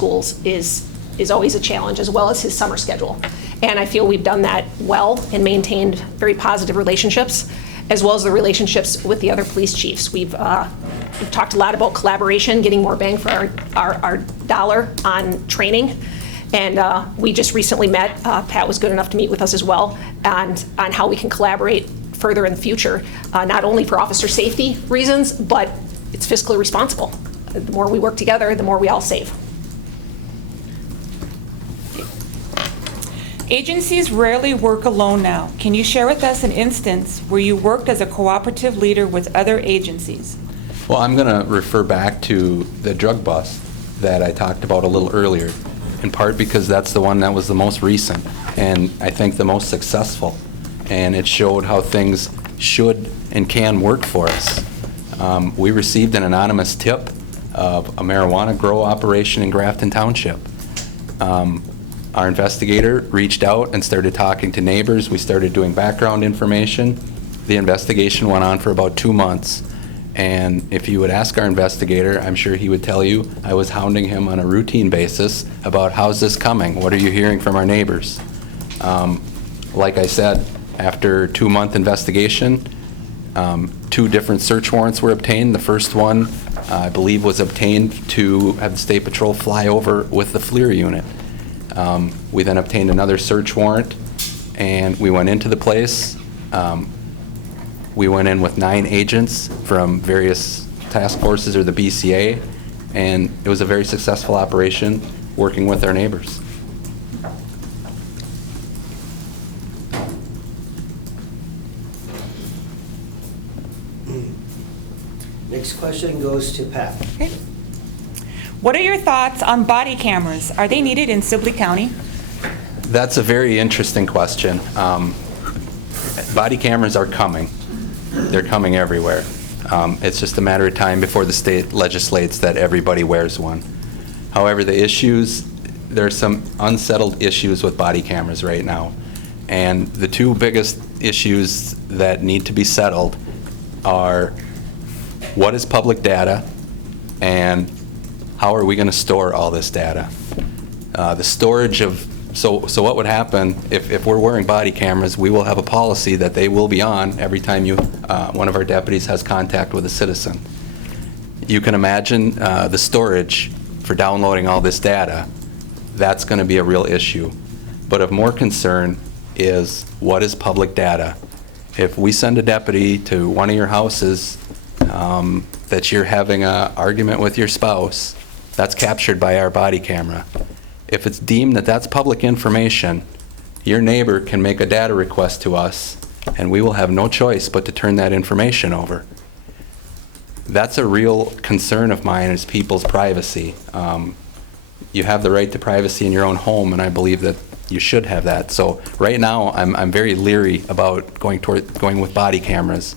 schools is always a challenge, as well as his summer schedule. And I feel we've done that well and maintained very positive relationships, as well as the relationships with the other police chiefs. We've talked a lot about collaboration, getting more bang for our dollar on training. And we just recently met, Pat was good enough to meet with us as well, and on how we can collaborate further in the future, not only for officer safety reasons, but it's fiscally responsible. The more we work together, the more we all save. Agencies rarely work alone now. Can you share with us an instance where you worked as a cooperative leader with other agencies? Well, I'm going to refer back to the drug bust that I talked about a little earlier, in part because that's the one that was the most recent and I think the most successful. And it showed how things should and can work for us. We received an anonymous tip of a marijuana grow operation in Grafton Township. Our investigator reached out and started talking to neighbors. We started doing background information. The investigation went on for about 2 months. And if you would ask our investigator, I'm sure he would tell you I was hounding him on a routine basis about how's this coming? What are you hearing from our neighbors? Like I said, after 2-month investigation, 2 different search warrants were obtained. The first one, I believe, was obtained to have the State Patrol fly over with the FLIR unit. We then obtained another search warrant, and we went into the place. We went in with 9 agents from various task forces or the BCA, and it was a very successful operation working with our neighbors. Next question goes to Pat. Okay. What are your thoughts on body cameras? Are they needed in Sibley County? That's a very interesting question. Body cameras are coming. They're coming everywhere. It's just a matter of time before the state legislates that everybody wears one. However, there are some unsettled issues with body cameras right now. And the 2 biggest issues that need to be settled are what is public data and how are we going to store all this data? The storage of, so what would happen if we're wearing body cameras, we will have a policy that they will be on every time one of our deputies has contact with a citizen. You can imagine the storage for downloading all this data. That's going to be a real issue. But of more concern is what is public data? If we send a deputy to one of your houses that you're having an argument with your spouse, that's captured by our body camera. If it's deemed that that's public information, your neighbor can make a data request to us, and we will have no choice but to turn that information over. That's a real concern of mine, is people's privacy. You have the right to privacy in your own home, and I believe that you should have that. So right now, I'm very leery about going with body cameras,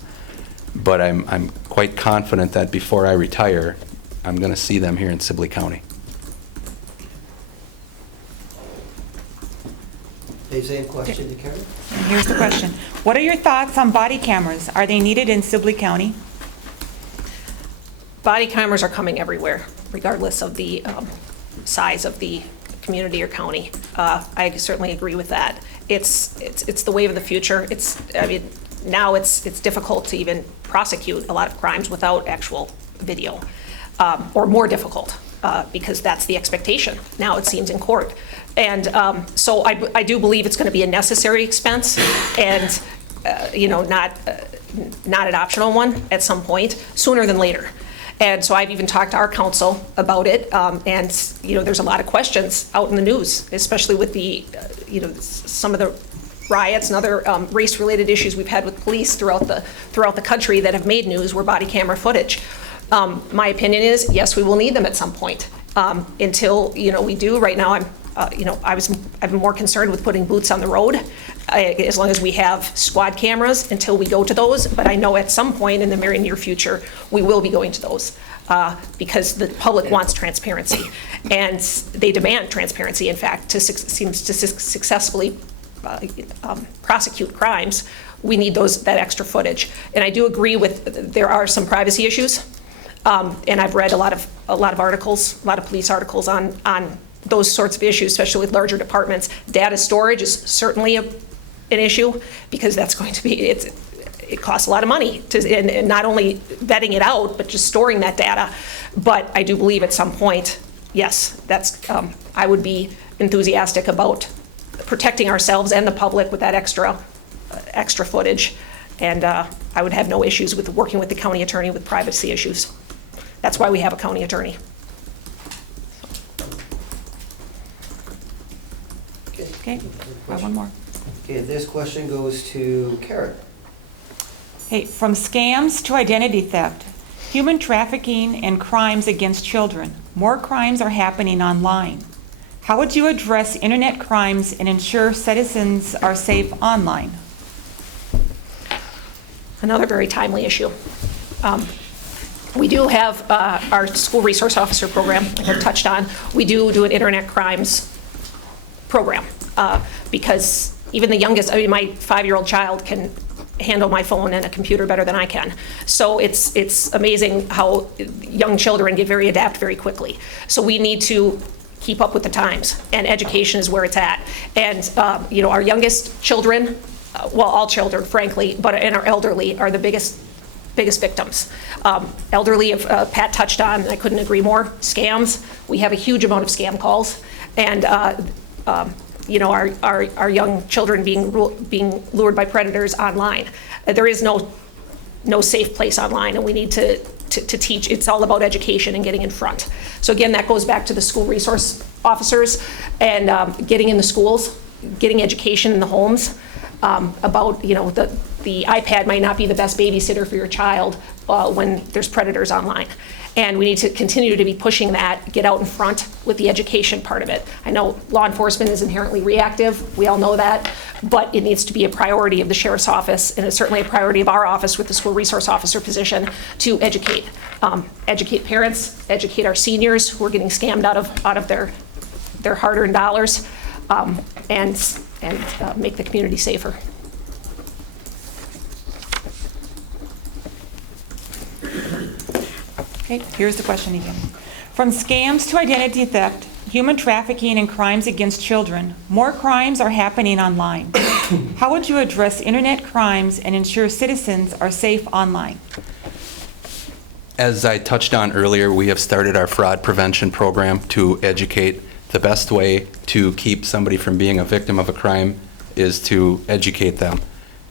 but I'm quite confident that before I retire, I'm going to see them here in Sibley County. The same question to Karen. And here's the question. What are your thoughts on body cameras? Are they needed in Sibley County? Body cameras are coming everywhere, regardless of the size of the community or county. I certainly agree with that. It's the wave of the future. Now it's difficult to even prosecute a lot of crimes without actual video, or more difficult, because that's the expectation now, it seems, in court. And so I do believe it's going to be a necessary expense, and not an optional one at some point, sooner than later. And so I've even talked to our council about it, and there's a lot of questions out in the news, especially with the some of the riots and other race-related issues we've had with police throughout the country that have made news were body camera footage. My opinion is, yes, we will need them at some point. Until we do. Right now, I've been more concerned with putting boots on the road, as long as we have squad cameras until we go to those. But I know at some point in the very near future, we will be going to those, because the public wants transparency, and they demand transparency. In fact, seems to successfully prosecute crimes, we need that extra footage. And I do agree with there are some privacy issues. And I've read a lot of articles, a lot of police articles on those sorts of issues, especially with larger departments. Data storage is certainly an issue, because that's going to be, it costs a lot of money and not only vetting it out, but just storing that data. But I do believe at some point, yes, I would be enthusiastic about protecting ourselves and the public with that extra footage. And I would have no issues with working with the county attorney with privacy issues. That's why we have a county attorney. Okay, one more. Okay, this question goes to Karen. Hey, from scams to identity theft, human trafficking and crimes against children, more crimes are happening online. How would you address internet crimes and ensure citizens are safe online? Another very timely issue. We do have our school resource officer program, like I touched on. We do an internet crimes program, because even the youngest, I mean, my 5-year-old child can handle my phone and a computer better than I can. So it's amazing how young children adapt very quickly. So we need to keep up with the times, and education is where it's at. And our youngest children, well, all children, frankly, and our elderly are the biggest victims. Elderly, Pat touched on, and I couldn't agree more, scams. We have a huge amount of scam calls, and our young children being lured by predators online. There is no safe place online, and we need to teach. It's all about education and getting in front. So again, that goes back to the school resource officers and getting in the schools, getting education in the homes about, the iPad might not be the best babysitter for your child when there's predators online. And we need to continue to be pushing that, get out in front with the education part of it. I know law enforcement is inherently reactive, we all know that, but it needs to be a priority of the sheriff's office, and it's certainly a priority of our office with the school resource officer position to educate. Educate parents, educate our seniors who are getting scammed out of their hard-earned dollars, and make the community safer. Okay, here's the question again. From scams to identity theft, human trafficking and crimes against children, more crimes are happening online. How would you address internet crimes and ensure citizens are safe online? As I touched on earlier, we have started our fraud prevention program to educate. The best way to keep somebody from being a victim of a crime is to educate them.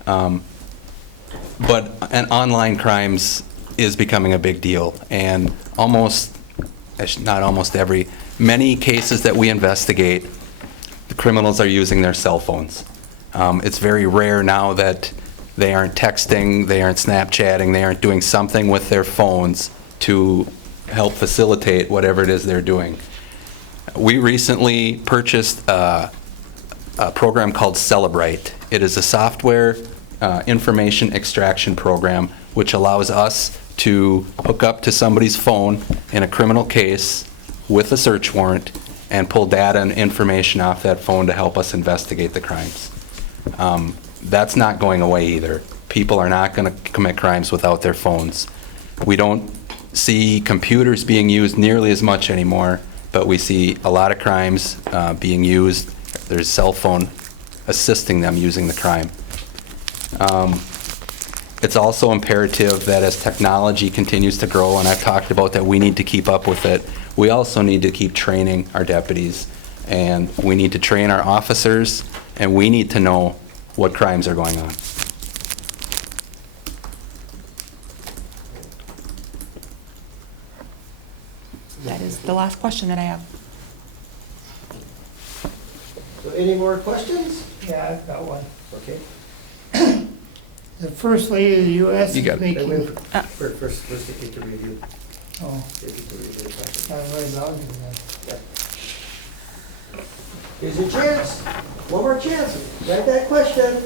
But online crimes is becoming a big deal, and many cases that we investigate, the criminals are using their cell phones. It's very rare now that they aren't texting, they aren't Snapchatting, they aren't doing something with their phones to help facilitate whatever it is they're doing. We recently purchased a program called Celebrate. It is a software information extraction program which allows us to hook up to somebody's phone in a criminal case with a search warrant and pull data and information off that phone to help us investigate the crimes. That's not going away either. People are not going to commit crimes without their phones. We don't see computers being used nearly as much anymore, but we see a lot of crimes being used. There's cell phone assisting them using the crime. It's also imperative that as technology continues to grow, and I've talked about that we need to keep up with it, we also need to keep training our deputies, and we need to train our officers, and we need to know what crimes are going on. That is the last question that I have. So any more questions? Yeah, I've got one. Okay. The First Lady of the U.S. You got is it. making... First, let's get to review. Oh, Take it to review second. I'm right about it then. Yep. Here's your chance. One more chance. Write that question.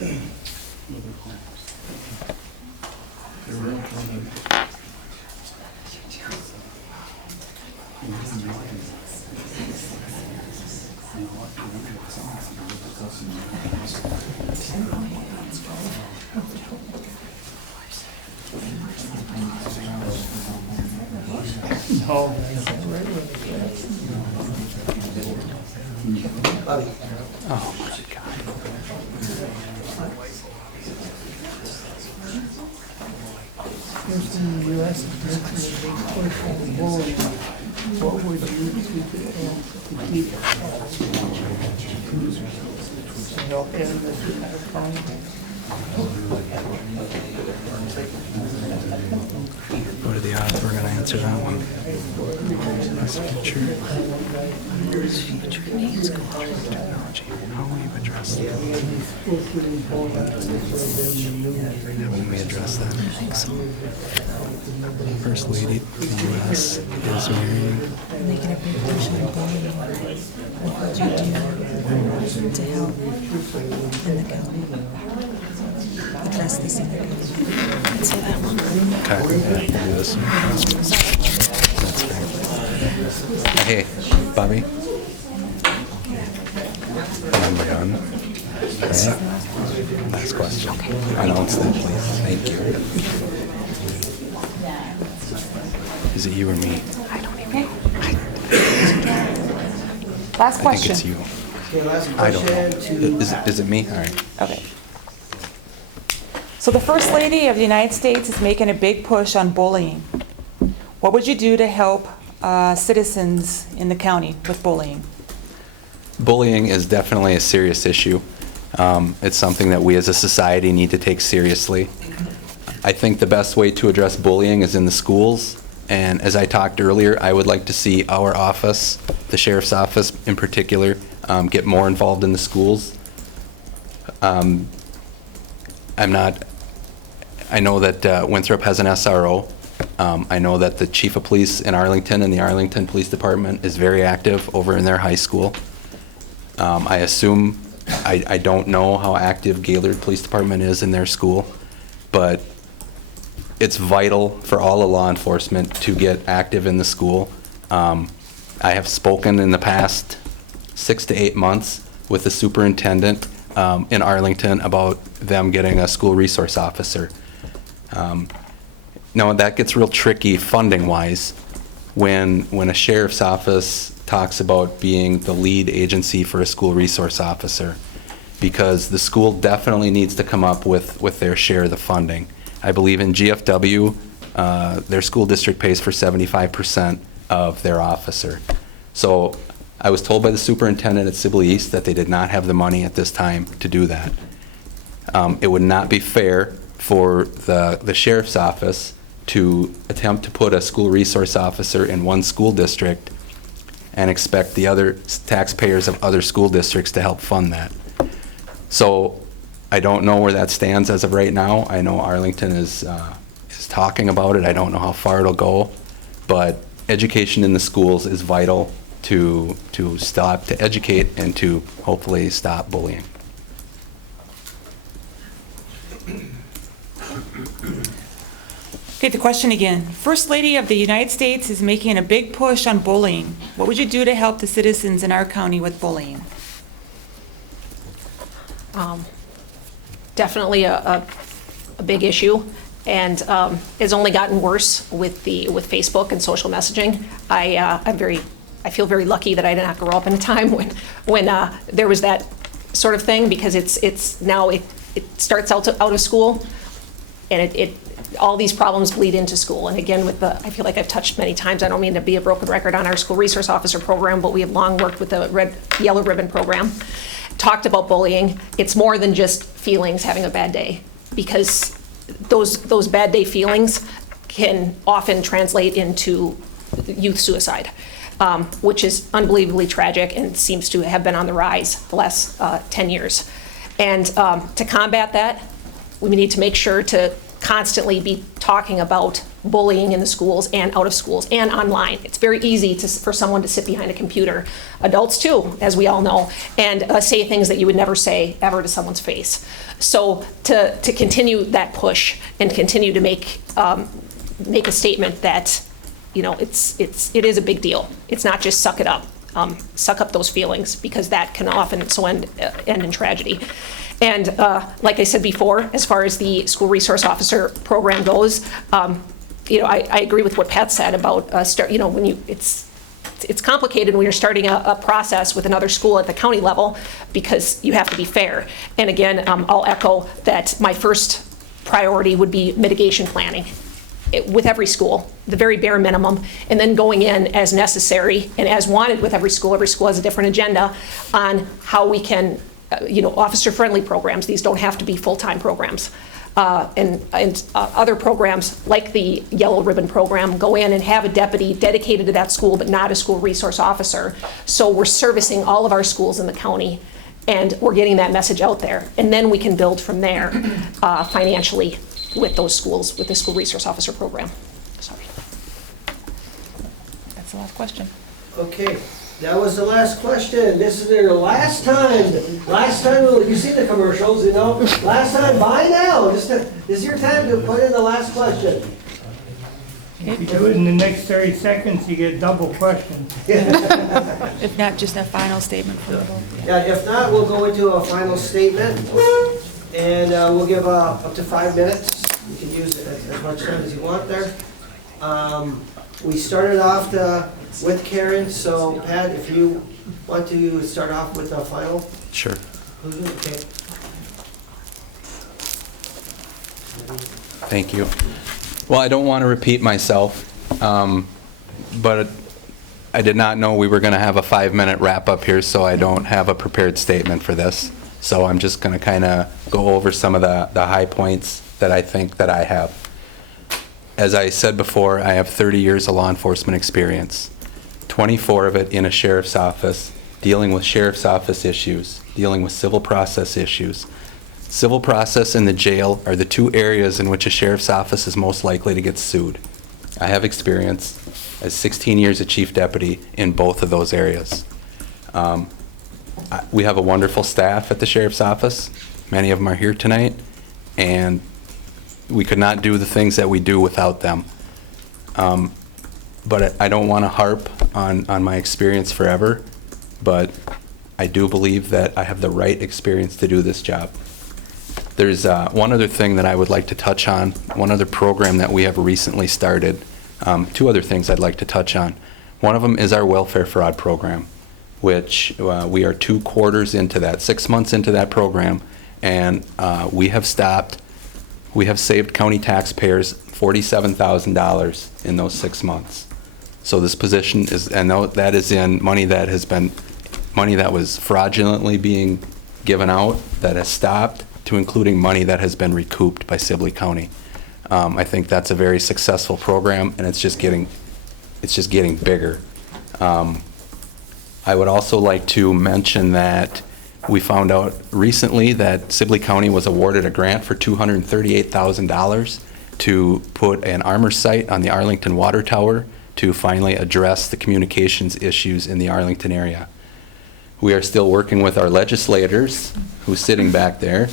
No. Bobby, Oh, my God. First in the U.S. is making a big push on bullying. What would you do to keep to help end this in our county? What are the odds we're going to answer that one? That's future. Future needs technology. How will you address that? Haven't we addressed that? I think so. First Lady of the U.S. is marrying. Making a big push on bullying. What would you do to help in the county? Address this in the county. I'd say that one. Okay, we'll do this. That's fair. Hey, Bobby? I'm done. Right? Last question. Announce that, please. Thank you. Is it you or me? I don't even. Last I think question. it's you. okay, last I don't know. question to. Is it me? All right. Okay. So the First Lady of the United States is making a big push on bullying. What would you do to help citizens in the county with bullying? Bullying is definitely a serious issue. It's something that we as a society need to take seriously. I think the best way to address bullying is in the schools. And as I talked earlier, I would like to see our office, the sheriff's office in particular, get more involved in the schools. I know that Winthrop has an SRO. I know that the chief of police in Arlington and the Arlington Police Department is very active over in their high school. I assume, I don't know how active Gaylord Police Department is in their school, but it's vital for all of law enforcement to get active in the school. I have spoken in the past 6 to 8 months with the superintendent in Arlington about them getting a school resource officer. Now, that gets real tricky funding-wise when a sheriff's office talks about being the lead agency for a school resource officer, because the school definitely needs to come up with their share of the funding. I believe in GFW, their school district pays for 75% of their officer. So I was told by the superintendent at Sibley East that they did not have the money at this time to do that. It would not be fair for the sheriff's office to attempt to put a school resource officer in one school district and expect the other taxpayers of other school districts to help fund that. So I don't know where that stands as of right now. I know Arlington is talking about it. I don't know how far it'll go, but education in the schools is vital to educate and to hopefully stop bullying. Okay, the question again. First Lady of the United States is making a big push on bullying. What would you do to help the citizens in our county with bullying? Definitely a big issue, and it's only gotten worse with Facebook and social messaging. I feel very lucky that I did not grow up in a time when there was that sort of thing, because it's now it starts out of school, and it all these problems bleed into school. And again, I feel like I've touched many times, I don't mean to be a broken record on our school resource officer program, but we have long worked with the Yellow Ribbon program, talked about bullying. It's more than just feelings, having a bad day, because those bad day feelings can often translate into youth suicide, which is unbelievably tragic and seems to have been on the rise the last 10 years. And to combat that, we need to make sure to constantly be talking about bullying in the schools and out of schools and online. It's very easy for someone to sit behind a computer, adults too, as we all know, and say things that you would never say ever to someone's face. So to continue that push and continue to make a statement that, you know, it is a big deal. It's not just suck it up. Suck up those feelings, because that can often so end in tragedy. And like I said before, as far as the school resource officer program goes, you know, I agree with what Pat said about you know, when it's complicated when you're starting a process with another school at the county level, because you have to be fair. And again, I'll echo that my first priority would be mitigation planning with every school, the very bare minimum, and then going in as necessary and as wanted with every school. Every school has a different agenda on how we can, you know, officer-friendly programs. These don't have to be full-time programs. And other programs like the Yellow Ribbon program go in and have a deputy dedicated to that school, but not a school resource officer. So we're servicing all of our schools in the county, and we're getting that message out there. And then we can build from there financially with those schools, with the school resource officer program. Sorry. That's the last question. Okay, that was the last question. This is their last time. Last time, you see the commercials, you know? Last time, buy now. This is your time to put in the last question. If you do it in the next 30 seconds, you get double questions. If not, just a final statement from the board. Yeah, if not, we'll go into a final statement, and we'll give up to 5 minutes. You can use it as much time as you want there. We started off with Karen, so Pat, if you want to start off with a final. Sure. Okay. Thank you. Well, I don't want to repeat myself, but I did not know we were going to have a 5-minute wrap-up here, so I don't have a prepared statement for this. So I'm just going to kind of go over some of the high points that I think that I have. As I said before, I have 30 years of law enforcement experience, 24 of it in a sheriff's office, dealing with sheriff's office issues, dealing with civil process issues. Civil process and the jail are the two areas in which a sheriff's office is most likely to get sued. I have experience as 16 years a chief deputy in both of those areas. We have a wonderful staff at the sheriff's office. Many of them are here tonight, and we could not do the things that we do without them. But I don't want to harp on my experience forever, but I do believe that I have the right experience to do this job. There's one other thing that I would like to touch on, one other program that we have recently started. 2 other things I'd like to touch on. One of them is our welfare fraud program, which we are 2 quarters into that, 6 months into that program, and we have saved county taxpayers $47,000 in those 6 months. So this position is, and that is in money that was fraudulently being given out, that has stopped, to including money that has been recouped by Sibley County. I think that's a very successful program, and it's just getting bigger. I would also like to mention that we found out recently that Sibley County was awarded a grant for $238,000 to put an armor sight on the Arlington water tower to finally address the communications issues in the Arlington area. We are still working with our legislators, who's sitting back there,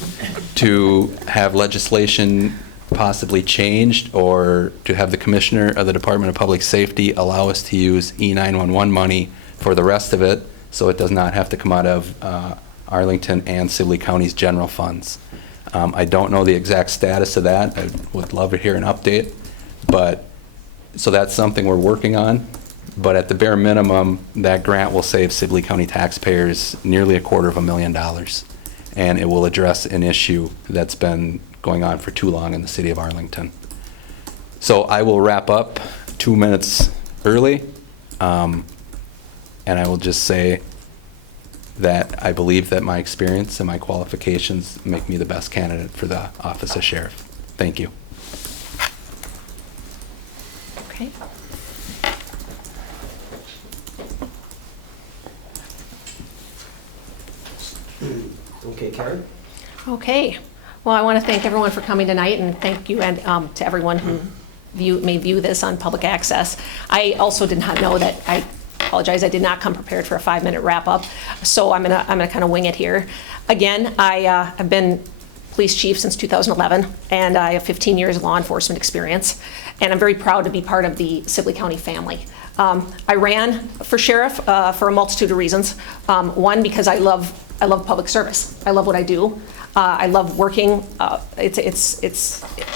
to have legislation possibly changed, or to have the commissioner of the Department of Public Safety allow us to use E911 money for the rest of it, so it does not have to come out of Arlington and Sibley County's general funds. I don't know the exact status of that. I would love to hear an update, but so that's something we're working on. But at the bare minimum, that grant will save Sibley County taxpayers nearly $250,000, and it will address an issue that's been going on for too long in the city of Arlington. So I will wrap up 2 minutes early, and I will just say that I believe that my experience and my qualifications make me the best candidate for the office of sheriff. Thank you. Okay. Okay, Karen? Okay. Well, I want to thank everyone for coming tonight, and thank you and to everyone who may view this on public access. I also did not know that, I apologize, I did not come prepared for a 5-minute wrap-up, so I'm gonna kind of wing it here. Again, I've been police chief since 2011, and I have 15 years of law enforcement experience, and I'm very proud to be part of the Sibley County family. I ran for sheriff for a multitude of reasons. One, because I love public service. I love what I do. I love working. It's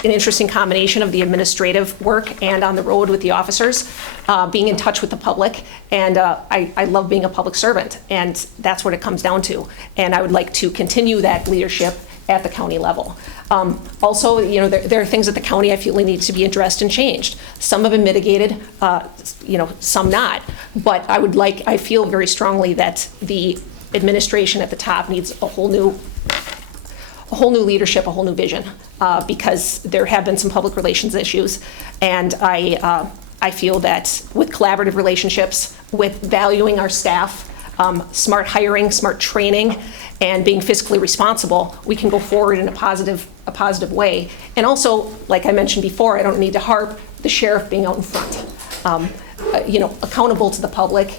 an interesting combination of the administrative work and on the road with the officers, being in touch with the public, and I love being a public servant, and that's what it comes down to. And I would like to continue that leadership at the county level. Also, you know, there are things at the county I feel need to be addressed and changed. Some have been mitigated, you know, some not. But I feel very strongly that the administration at the top needs a whole new leadership, a whole new vision, because there have been some public relations issues, and I feel that with collaborative relationships, with valuing our staff, smart hiring, smart training, and being fiscally responsible, we can go forward in a positive way. And also, like I mentioned before, I don't need to harp the sheriff being out in front, you know, accountable to the public,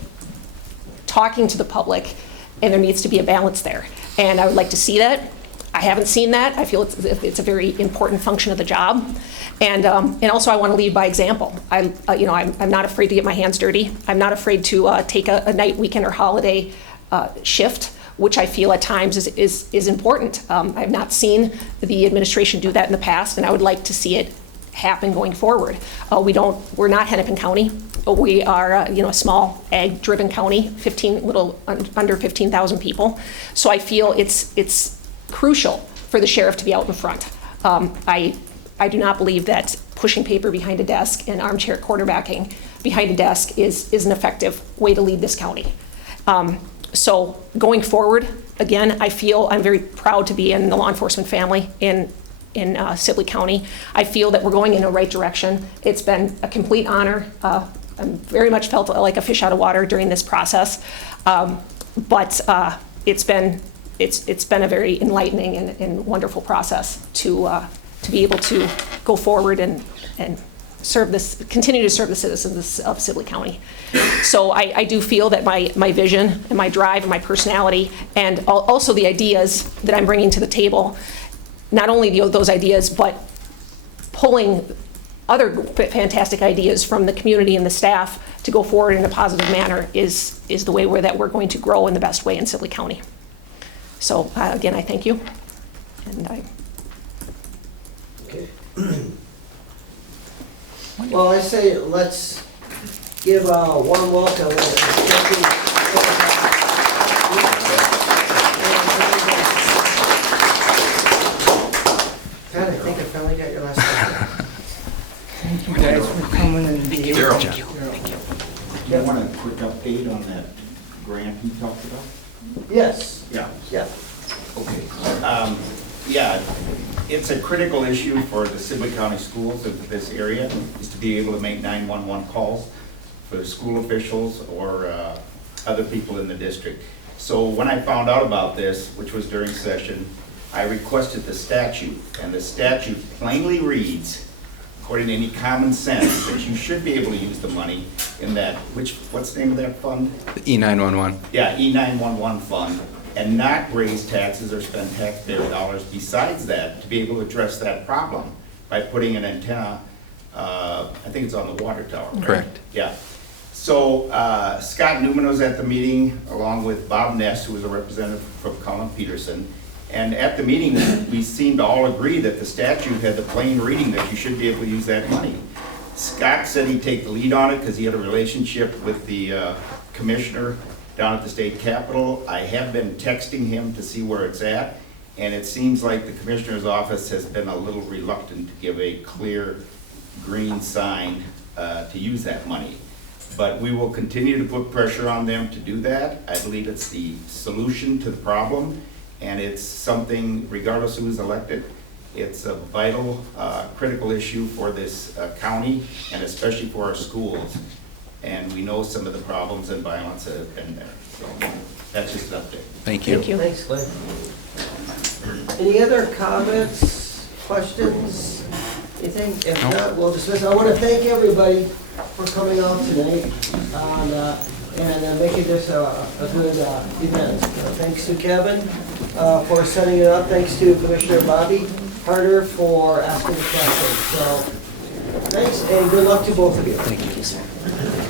talking to the public, and there needs to be a balance there. And I would like to see that. I haven't seen that. I feel it's a very important function of the job. And also I want to lead by example. I'm not afraid to get my hands dirty. I'm not afraid to take a night, weekend, or holiday shift, which I feel at times is important. I've not seen the administration do that in the past, and I would like to see it happen going forward. We're not Hennepin County. We are a small ag-driven county, under 15,000 people. So I feel it's crucial for the sheriff to be out in front. I do not believe that pushing paper behind a desk and armchair quarterbacking behind a desk is an effective way to lead this county. So going forward, again, I feel I'm very proud to be in the law enforcement family in Sibley County. I feel that we're going in the right direction. It's been a complete honor. I'm very much felt like a fish out of water during this process, but it's been a very enlightening and wonderful process to be able to go forward and continue to serve the citizens of Sibley County. So I do feel that my vision and my drive and my personality, and also the ideas that I'm bringing to the table, not only those ideas, but pulling other fantastic ideas from the community and the staff to go forward in a positive manner is the way that we're going to grow in the best way in Sibley County. So again, I thank you. And Okay. Well, I say let's give a warm welcome. God, I think I finally got your last name. Thank you guys for coming and being here. Thank you. You want a quick update on that grant he talked about? Yes. Yeah. Yeah. Okay. Yeah, it's a critical issue for the Sibley County schools of this area, is to be able to make 911 calls for school officials or other people in the district. So when I found out about this, which was during session, I requested the statute, and the statute plainly reads, according to any common sense, that you should be able to use the money in that, what's the name of that fund? E911. Yeah, E911 fund, and not raise taxes or spend taxpayer dollars besides that to be able to address that problem by putting an antenna, I think it's on the water tower. Right? Correct. Yeah. So Scott Newman was at the meeting along with Bob Ness, who was a representative from Colin Peterson. And at the meeting, we seemed to all agree that the statute had the plain reading that you should be able to use that money. Scott said he'd take the lead on it because he had a relationship with the commissioner down at the state capitol. I have been texting him to see where it's at, and it seems like the commissioner's office has been a little reluctant to give a clear green sign to use that money. But we will continue to put pressure on them to do that. I believe it's the solution to the problem, and it's something, regardless of who's elected, it's a vital, critical issue for this county, and especially for our schools. And we know some of the problems and violence that have been there. So that's just an update. Thank you. thank you. Thanks, Glenn. Any other comments, questions? Anything? If not, we'll dismiss. I want to thank everybody for coming out tonight and making this a good event. Thanks to Kevin for setting it up. Thanks to Commissioner Bobby Harder for asking the question. So thanks and good luck to both of you. Thank you.